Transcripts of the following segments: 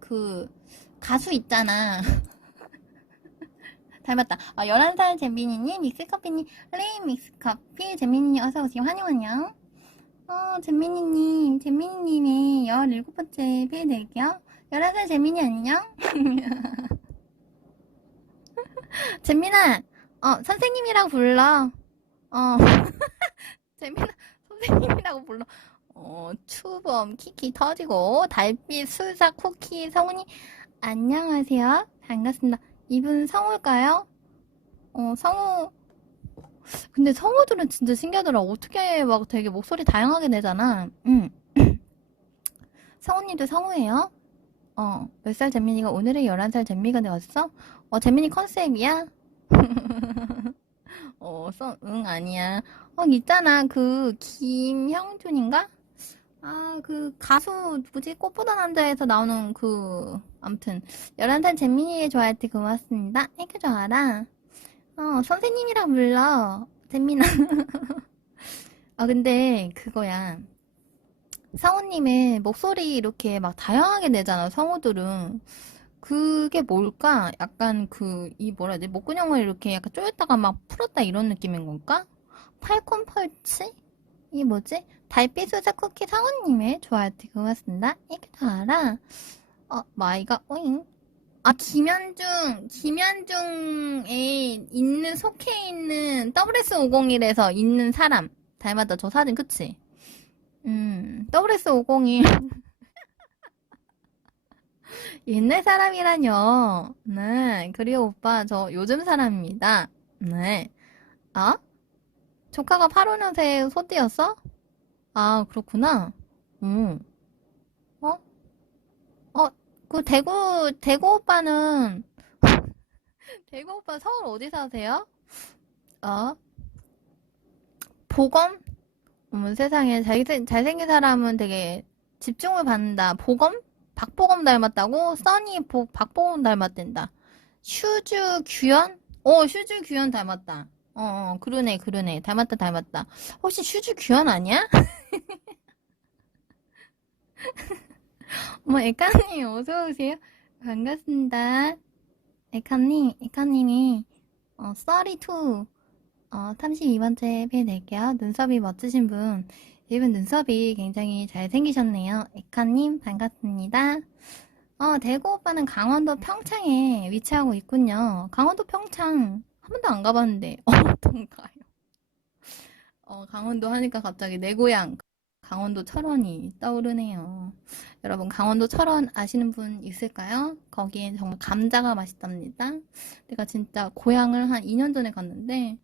그 가수 있잖아. 닮았다. 아, 11살 재민이님, 믹스커피님, 레인 믹스커피, 재민이님 어서오세요. 환영, 환영. 어, 재민이님, 재민이님이 17번째 뵈낼게요. 11살 재민이 안녕? 재민아, 어, 선생님이라고 불러. 어, 재민아, 선생님이라고 불러. 어, 추범, 키키 터지고, 달빛, 수사, 쿠키, 성훈이, 안녕하세요. 반갑습니다. 이분 성우일까요? 어, 성우. 근데 성우들은 진짜 신기하더라. 어떻게 막 되게 목소리 다양하게 내잖아. 응. 성우님도 성우예요? 어, 몇 살 재민이가 오늘의 11살 재민이가 되었어? 어, 재민이 컨셉이야? 어, 써, 응, 아니야. 어, 있잖아. 그, 김형준인가? 아, 그, 가수, 누구지? 꽃보다 남자에서 나오는 그, 암튼. 11살 재민이의 좋아할때 고맙습니다. 이렇게 좋아라. 어, 선생님이라 불러. 재민아. 아, 근데, 그거야. 성우님의 목소리 이렇게 막 다양하게 내잖아, 성우들은. 그게 뭘까? 약간 그, 이 뭐라 해야 돼? 목근형을 이렇게 약간 쪼였다가 막 풀었다 이런 느낌인 건가? 팔콘 펄치? 이게 뭐지? 달빛 수자 쿠키 상우님의 좋아요티 고맙습니다. 이렇게 다 알아. 어, 마이가, 오잉. 아, 김현중, 김현중에 있는, 속해 있는, WS501에서 있는 사람. 닮았다, 저 사진, 그치? 음, WS501. 옛날 사람이라뇨. 네, 그리고 오빠, 저 요즘 사람입니다. 네. 아? 조카가 85년생 소띠였어? 아, 그렇구나. 음. 어? 어, 그 대구, 대구 오빠는, 대구 오빠 서울 어디 사세요? 어? 보검? 어머, 세상에, 잘생, 잘생긴 사람은 되게 집중을 받는다. 보검? 박보검 닮았다고? 써니 보, 박보검 닮았댄다. 슈즈 규현? 어, 슈즈 규현 닮았다. 어, 어, 그러네, 그러네. 닮았다, 닮았다. 혹시 슈즈 규현 아니야? 어머, 에카님, 어서오세요. 반갑습니다. 에카님, 에카님이, 어, 32, 어, 32번째 뵈낼게요. 눈썹이 멋지신 분. 이분 눈썹이 굉장히 잘생기셨네요. 에카님, 반갑습니다. 어, 대구 오빠는 강원도 평창에 위치하고 있군요. 강원도 평창, 한 번도 안 가봤는데, 어떤가요? 어, 강원도 하니까 갑자기 내 고향, 강원도 철원이 떠오르네요. 여러분, 강원도 철원 아시는 분 있을까요? 거기엔 정말 감자가 맛있답니다. 내가 진짜 고향을 한 2년 전에 갔는데,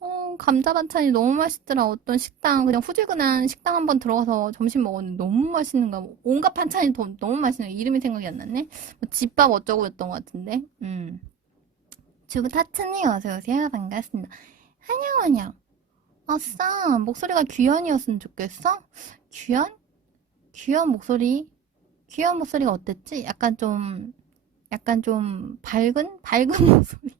어, 감자 반찬이 너무 맛있더라. 어떤 식당, 그냥 후지근한 식당 한번 들어가서 점심 먹었는데 너무 맛있는 거야. 뭐 온갖 반찬이 더, 너무 맛있는 거야. 이름이 생각이 안 났네? 뭐 집밥 어쩌고였던 것 같은데, 음. 주부 타츠님 어서오세요. 반갑습니다. 안녕, 안녕. 아싸, 목소리가 규현이었으면 좋겠어? 규현? 규현 목소리? 규현 목소리가 어땠지? 약간 좀, 약간 좀 밝은? 밝은 목소리.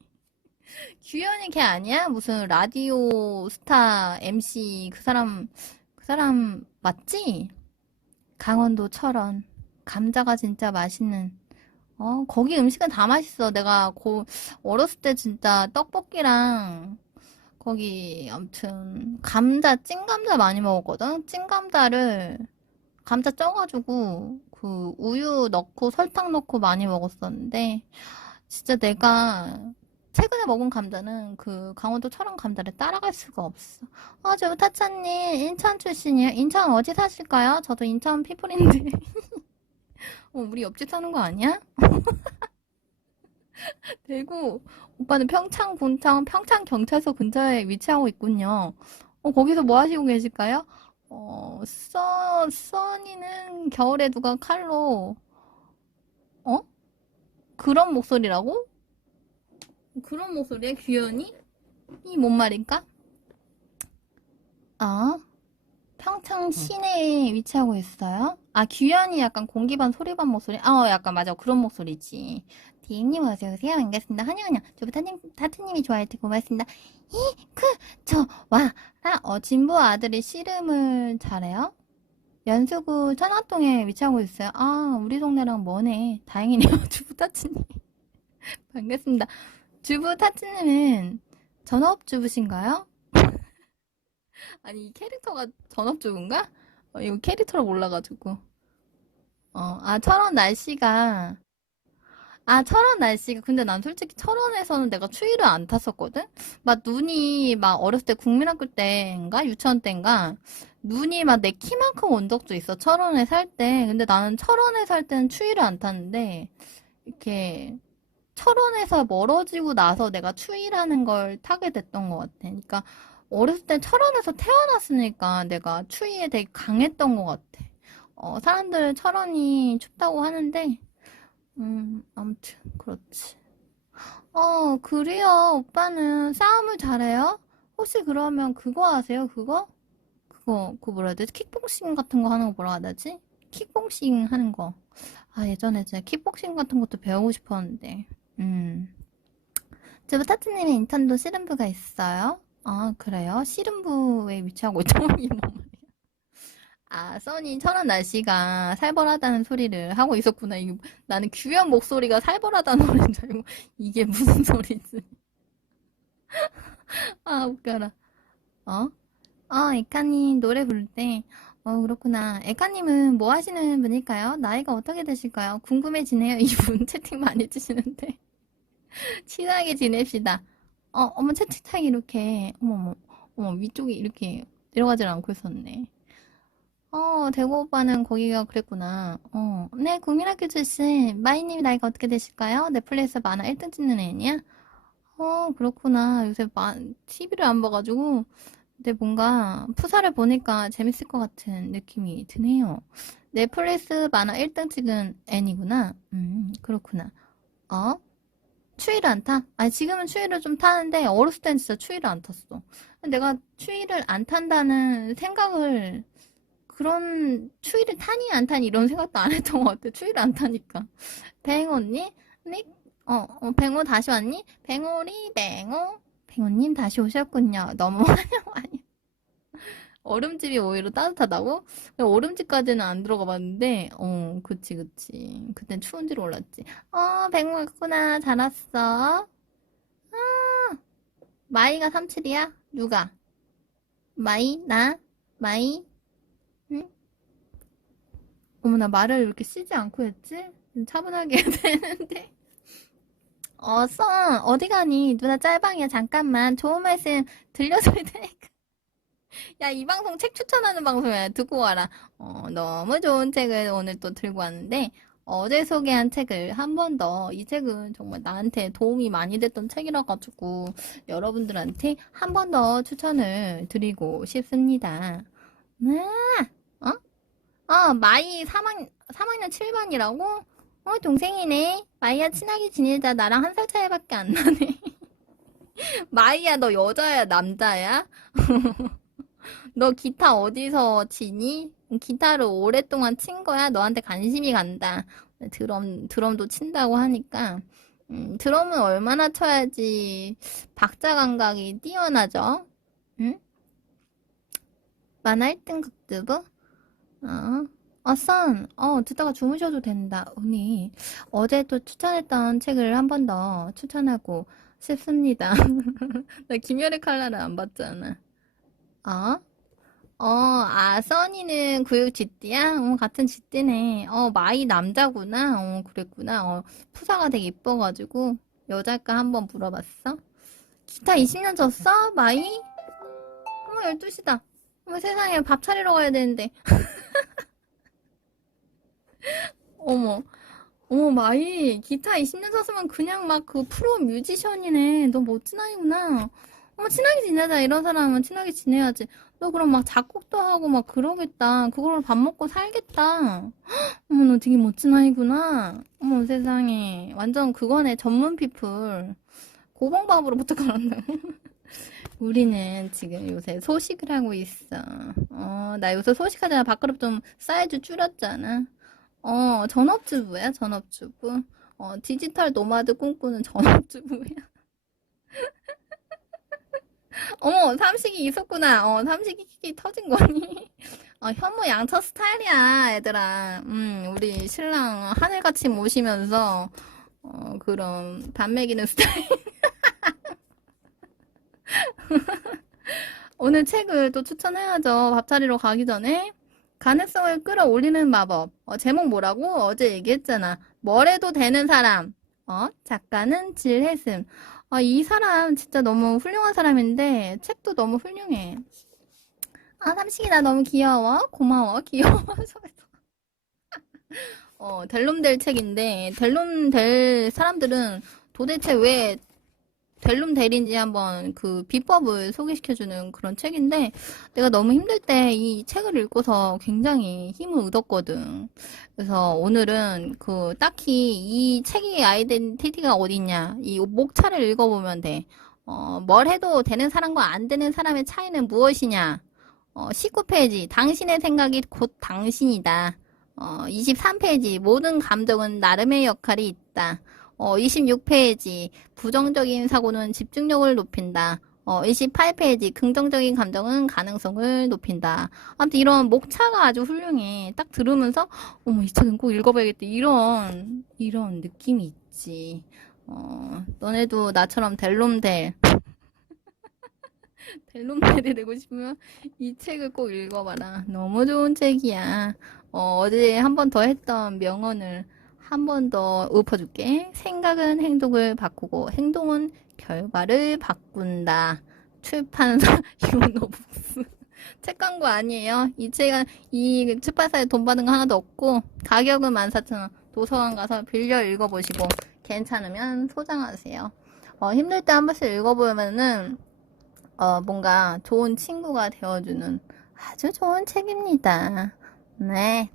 규현이 걔 아니야? 무슨 라디오 스타 MC 그 사람, 그 사람 맞지? 강원도 철원. 감자가 진짜 맛있는. 어, 거기 음식은 다 맛있어. 내가 고, 어렸을 때 진짜 떡볶이랑 거기 아무튼 감자 찐감자 많이 먹었거든. 찐감자를 감자 쪄가지고 그 우유 넣고 설탕 넣고 많이 먹었었는데 진짜 내가 최근에 먹은 감자는 그 강원도 철원 감자를 따라갈 수가 없어. 아, 저 타짜님 인천 출신이에요. 인천 어디 사실까요? 저도 인천 피플인데. 어, 우리 옆집 사는 거 아니야? 대구 오빠는 평창 본청 평창 경찰서 근처에 위치하고 있군요. 어, 거기서 뭐 하시고 계실까요? 어, 써, 써니는 겨울에 누가 칼로 어? 그런 목소리라고? 그런 목소리에 규현이? 이 뭔 말일까? 아, 평창 시내에 위치하고 있어요? 아, 규현이 약간 공기반 소리반 목소리? 아, 약간 맞아. 그런 목소리지. 디님 어서 오세요. 반갑습니다. 환영, 환영. 저부터님, 타트님이 좋아해 드 고맙습니다. 이, 그, 저, 와, 라, 어, 진부 아들이 씨름을 잘해요? 연수구 천화동에 위치하고 있어요. 아, 우리 동네랑 머네. 다행이네요. 주부 타치님. 반갑습니다. 주부 타치님은 전업주부신가요? 아니, 이 캐릭터가 전업주부인가? 어, 이거 캐릭터를 몰라가지고. 어, 아, 철원 날씨가. 아, 철원 날씨가. 근데 난 솔직히 철원에서는 내가 추위를 안 탔었거든? 막 눈이 막 어렸을 때 국민학교 때인가? 유치원 때인가? 눈이 막 내 키만큼 온 적도 있어. 철원에 살 때. 근데 나는 철원에 살 때는 추위를 안 탔는데, 이렇게, 철원에서 멀어지고 나서 내가 추위라는 걸 타게 됐던 것 같아. 그러니까, 어렸을 때 철원에서 태어났으니까 내가 추위에 되게 강했던 것 같아. 어, 사람들 철원이 춥다고 하는데, 음, 아무튼, 그렇지. 어, 그래요. 오빠는 싸움을 잘해요? 혹시 그러면 그거 아세요? 그거? 그거, 그거 뭐라 해야 되지? 킥복싱 같은 거 하는 거 뭐라 해야 되지? 킥복싱 하는 거. 아, 예전에 제가 킥복싱 같은 것도 배우고 싶었는데. 음. 저부 타츠님의 인턴도 씨름부가 있어요? 아, 그래요? 씨름부에 위치하고 있다고 뭔 말이야? 아, 써니 천원 날씨가 살벌하다는 소리를 하고 있었구나. 이게 나는 규현 목소리가 살벌하다는 소리인 줄 알고 이게 무슨 소리지? 아, 웃겨라. 어? 어, 에카님 노래 부를 때, 어, 그렇구나. 에카님은 뭐 하시는 분일까요? 나이가 어떻게 되실까요? 궁금해지네요. 이분 채팅 많이 해주시는데. 친하게 지냅시다. 어, 어머, 채팅창이 이렇게, 어머, 어머, 어머, 위쪽이 이렇게 내려가질 않고 있었네. 어, 대구 오빠는 거기가 그랬구나. 어, 네, 국민학교 출신. 마이님 나이가 어떻게 되실까요? 넷플릭스 만화 1등 찍는 애냐? 어, 그렇구나. 요새 마, TV를 안 봐가지고. 근데 뭔가 푸사를 보니까 재밌을 것 같은 느낌이 드네요. 넷플릭스 만화 1등 찍은 애니구나. 음, 그렇구나. 어? 추위를 안 타? 아니, 지금은 추위를 좀 타는데, 어렸을 땐 진짜 추위를 안 탔어. 내가 추위를 안 탄다는 생각을, 그런, 추위를 타니 안 타니 이런 생각도 안 했던 것 같아. 추위를 안 타니까. 뱅 언니? 네? 어, 어, 뱅호 다시 왔니? 뱅호리, 뱅호? 뱅호님 다시 오셨군요. 너무 환영, 환영. 얼음집이 오히려 따뜻하다고? 얼음집까지는 안 들어가 봤는데, 어, 그치, 그치. 그땐 추운 줄 몰랐지. 어, 뱅호 있구나. 잘 왔어. 아, 마이가 37이야? 누가? 마이? 나? 마이? 응? 어머나, 말을 이렇게 쉬지 않고 했지? 좀 차분하게 해야 되는데. 어, 써. 어디 가니? 누나 짤방이야. 잠깐만. 좋은 말씀 들려줘야 되니까. 야, 이 방송 책 추천하는 방송이야. 듣고 와라. 어, 너무 좋은 책을 오늘 또 들고 왔는데, 어제 소개한 책을 한 번 더, 이 책은 정말 나한테 도움이 많이 됐던 책이라 가지고, 여러분들한테 한 번 더 추천을 드리고 싶습니다. 아, 어? 어, 마이 3학, 3학년 7반이라고? 어, 동생이네. 마이야, 친하게 지내자. 나랑 한 살 차이밖에 안 나네. 마이야, 너 여자야, 남자야? 너 기타 어디서 치니? 기타를 오랫동안 친 거야? 너한테 관심이 간다. 드럼, 드럼도 친다고 하니까, 음, 드럼은 얼마나 쳐야지 박자 감각이 뛰어나죠? 응? 만화 1등 극두부? 어, 어, 선, 어, 듣다가 주무셔도 된다. 언니, 어제 또 추천했던 책을 한 번 더 추천하고 싶습니다. 나 김열의 칼날을 안 봤잖아. 어? 어, 아, 써니는 구육 쥐띠야? 어, 같은 쥐띠네. 어, 마이 남자구나. 어, 그랬구나. 어, 푸사가 되게 이뻐가지고, 여자일까 한번 물어봤어? 기타 20년 졌어? 마이? 어머, 12시다. 어머, 세상에, 밥 차리러 가야 되는데. 어머, 어머, 마이. 기타 20년 쳤으면 그냥 막 그 프로 뮤지션이네. 너 멋진 아이구나. 어머, 친하게 지내자. 이런 사람은 친하게 지내야지. 너 그럼 막 작곡도 하고 막 그러겠다. 그걸로 밥 먹고 살겠다. 헉, 어머, 너 되게 멋진 아이구나. 어머, 세상에. 완전 그거네. 전문 피플. 고봉밥으로부터 갈았나. 우리는 지금 요새 소식을 하고 있어. 어, 나 요새 소식하잖아. 밥그릇 좀 사이즈 줄였잖아. 어, 전업주부야, 전업주부. 어, 디지털 노마드 꿈꾸는 전업주부야. 어머, 삼식이 있었구나. 어, 삼식이 키키 터진 거니? 어, 현무 양처 스타일이야, 얘들아. 음, 우리 신랑 하늘같이 모시면서, 어, 그런, 밥 먹이는 스타일. 오늘 책을 또 추천해야죠. 밥 차리러 가기 전에. 가능성을 끌어올리는 마법. 어, 제목 뭐라고? 어제 얘기했잖아. 뭘 해도 되는 사람. 어, 작가는 질해슴. 아, 이 사람 진짜 너무 훌륭한 사람인데, 책도 너무 훌륭해. 아, 삼식이 나 너무 귀여워. 고마워. 귀여워서. 어, 델롬 될 책인데, 델롬 될 사람들은 도대체 왜 델롬 델인지 한번 그 비법을 소개시켜주는 그런 책인데, 내가 너무 힘들 때 이 책을 읽고서 굉장히 힘을 얻었거든. 그래서 오늘은 그 딱히 이 책의 아이덴티티가 어딨냐, 이 목차를 읽어보면 돼. 어, 뭘 해도 되는 사람과 안 되는 사람의 차이는 무엇이냐? 어, 19페이지, 당신의 생각이 곧 당신이다. 어, 23페이지, 모든 감정은 나름의 역할이 있다. 어, 26페이지, 부정적인 사고는 집중력을 높인다. 어, 28페이지, 긍정적인 감정은 가능성을 높인다. 아무튼 이런 목차가 아주 훌륭해. 딱 들으면서, 어머, 이 책은 꼭 읽어봐야겠다. 이런, 이런 느낌이 있지. 어, 너네도 나처럼 델롬델, 델롬델이 되고 싶으면 이 책을 꼭 읽어봐라. 너무 좋은 책이야. 어, 어제 한 번 더 했던 명언을 한 번 더 읊어줄게. 생각은 행동을 바꾸고 행동은 결과를 바꾼다. 출판사 유노북스. 책 광고 아니에요. 이 책은 이 출판사에 돈 받은 거 하나도 없고 가격은 14,000원. 도서관 가서 빌려 읽어보시고 괜찮으면 소장하세요. 어, 힘들 때 한 번씩 읽어보면은 어, 뭔가 좋은 친구가 되어주는 아주 좋은 책입니다. 네.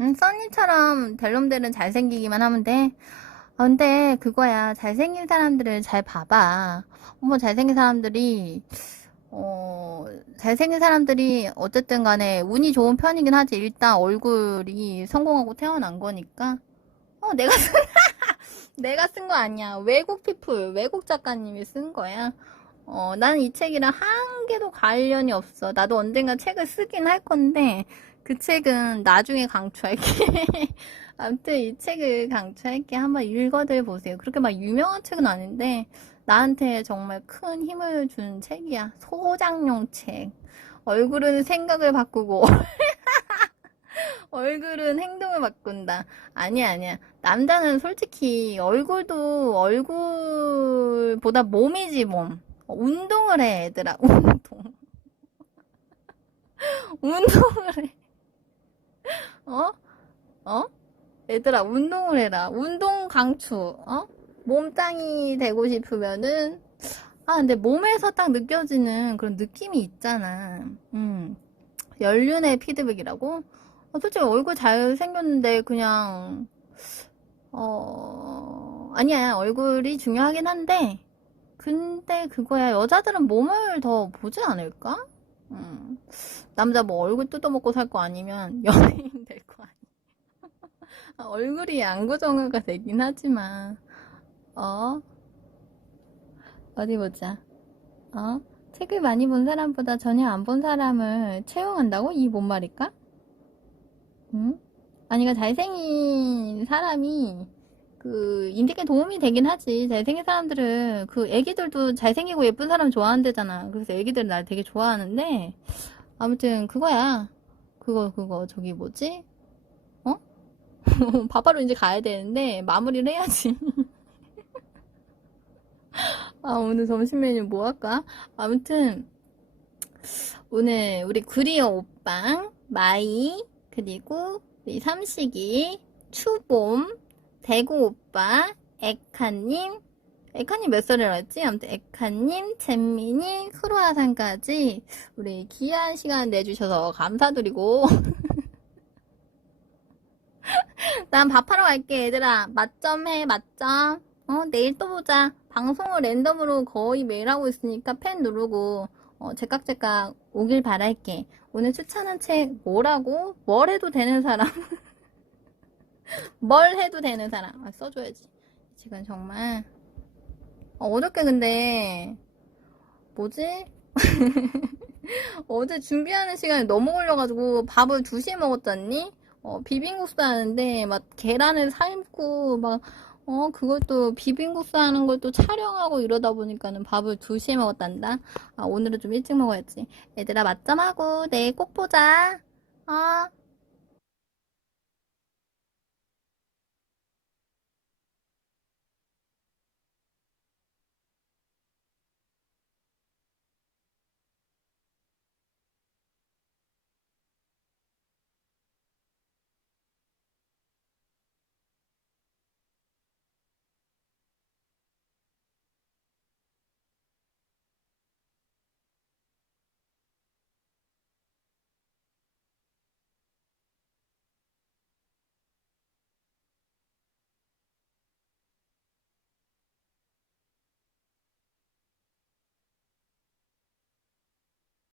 음, 써니처럼 델롬델은 잘생기기만 하면 돼. 어, 근데 그거야. 잘생긴 사람들을 잘 봐봐. 어머, 잘생긴 사람들이, 어, 잘생긴 사람들이 어쨌든 간에 운이 좋은 편이긴 하지. 일단 얼굴이 성공하고 태어난 거니까. 어, 내가 쓴, 내가 쓴 거 아니야. 외국 피플, 외국 작가님이 쓴 거야. 어, 나는 이 책이랑 한 개도 관련이 없어. 나도 언젠가 책을 쓰긴 할 건데, 그 책은 나중에 강추할게. 아무튼 이 책을 강추할게. 한번 읽어들 보세요. 그렇게 막 유명한 책은 아닌데, 나한테 정말 큰 힘을 준 책이야. 소장용 책. 얼굴은 생각을 바꾸고, 얼굴은 행동을 바꾼다. 아니야, 아니야. 남자는 솔직히 얼굴도 얼굴보다 몸이지, 몸. 어, 운동을 해, 얘들아. 운동. 운동을 해. 어? 어? 얘들아, 운동을 해라. 운동 강추. 어? 몸짱이 되고 싶으면은, 아, 근데 몸에서 딱 느껴지는 그런 느낌이 있잖아. 음. 연륜의 피드백이라고? 어, 솔직히 얼굴 잘생겼는데, 그냥, 어, 아니야. 얼굴이 중요하긴 한데, 근데 그거야. 여자들은 몸을 더 보지 않을까? 음. 남자 뭐 얼굴 뜯어먹고 살 거 아니면 연예인 얼굴이 양구정우가 되긴 하지만, 어? 어디 보자. 어? 책을 많이 본 사람보다 전혀 안 본 사람을 채용한다고? 이 뭔 말일까? 응? 아니, 그 잘생긴 사람이 그 인식에 도움이 되긴 하지. 잘생긴 사람들은 그 애기들도 잘생기고 예쁜 사람 좋아한대잖아. 그래서 애기들 날 되게 좋아하는데 아무튼 그거야. 그거 그거 저기 뭐지? 어? 밥하러 이제 가야 되는데 마무리를 해야지. 아 오늘 점심 메뉴 뭐 할까? 아무튼 오늘 우리 구리어 오빵 마이 그리고 우리 삼식이 추봄 대구 오빠, 에카님, 에카님 몇 살이라 했지? 아무튼 에카님, 잼민이, 크로아상까지 우리 귀한 시간 내주셔서 감사드리고 난 밥하러 갈게 얘들아 맛점 해 맛점 어 내일 또 보자 방송을 랜덤으로 거의 매일 하고 있으니까 팬 누르고 어 제깍제깍 오길 바랄게 오늘 추천한 책 뭐라고? 뭘 해도 되는 사람 뭘 해도 되는 사람. 아, 써줘야지. 지금 정말. 어, 어저께 근데, 뭐지? 어제 준비하는 시간이 너무 걸려가지고 밥을 2시에 먹었잖니? 어, 비빔국수 하는데 막 계란을 삶고 막 어, 그것도 비빔국수 하는 걸 또 촬영하고 이러다 보니까는 밥을 2시에 먹었단다. 아, 오늘은 좀 일찍 먹어야지. 얘들아, 맛점 하고 내일 꼭 보자. 어?